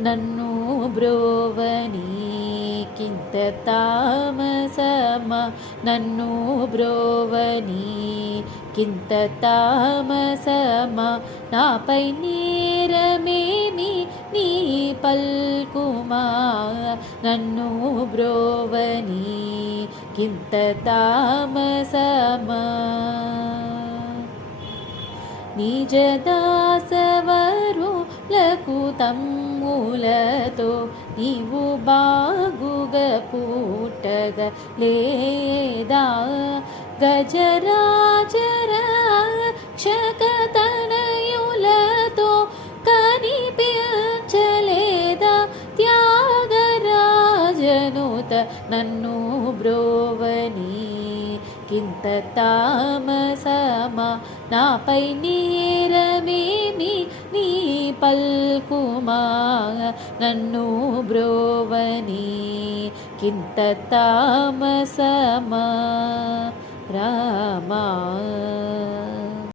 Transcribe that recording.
నన్ను బ్రోవని కింత తామసమా నన్ను బ్రోవని కింత తామసమా నాపై నేరమేమి నీ పల్కుమా నన్ను బ్రోవని కింత తామసమా నిజదాసవరులకు తమ్ములతో నీవు బాగుగా పుట్టగ లేదా గజరాజరక్షకతనయులతో కనిపించలేదా త్యాగరాజనుత నన్ను బ్రోవని కింత తామసమా నాపై నేరమేమి నీ పల్కుమా నన్ను బ్రోవని కింత తామసమా రామా.